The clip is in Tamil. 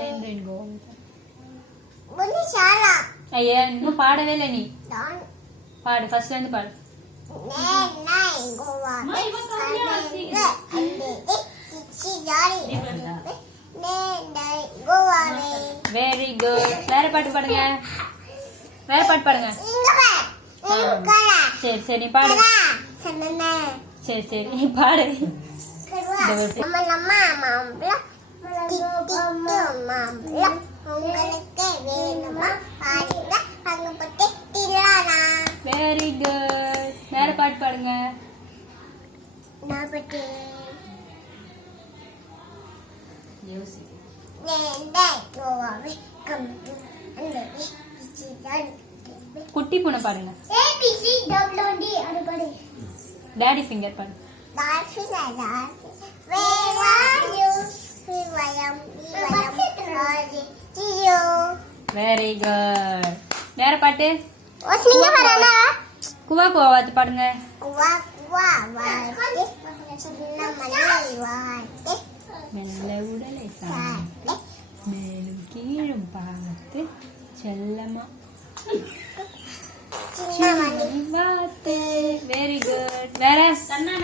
ரெயின் ரெயின் கோவா ஐயா இன்னும் பாடவே இல்லை நீ பாடு ஃபர்ஸ்ட்ல இருந்து பாடு வெரி குட் வேற பாட்டு பாடுங்க வேற பாட்டு பாடுங்க சரி சரி நீ பாடு சரி சரி நீ பாடு வெரி குட் வேற பாட்டு பாடுங்க குட்டி பூனை பாடுங்க டாடி ஃபிங்கர் பாடு வெரி குட் வேற பாட்டு குவா குவாத்து பாடுங்க மெல்ல உடலை சாய்த்து மேலும் கீழும் பார்த்து செல்லமா வெரி குட் வேற